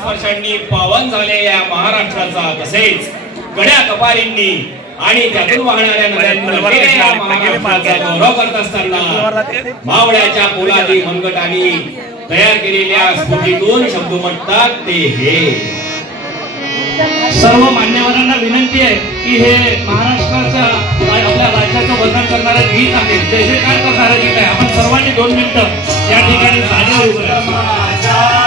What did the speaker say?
स्पर्शांनी पावन झाले या महाराष्ट्राचा, तसेच गड्या कपारींनी आणि त्यातून वाहणाऱ्या नद्यांचा गौरव करत असताना मावळ्याच्या पोलादी मनगटाने तयार केलेल्या स्फूर्तीतून शब्द म्हणतात ते हे. सर्व मान्यवरांना विनंती आहे की हे महाराष्ट्राच्या आपल्या राज्याचं वर्णन करणारं गीत आहे, जय जयकार करणारं गीत आहे. आपण सर्वांनी 2 मिनिटं या ठिकाणी जागेवर उभं राहा.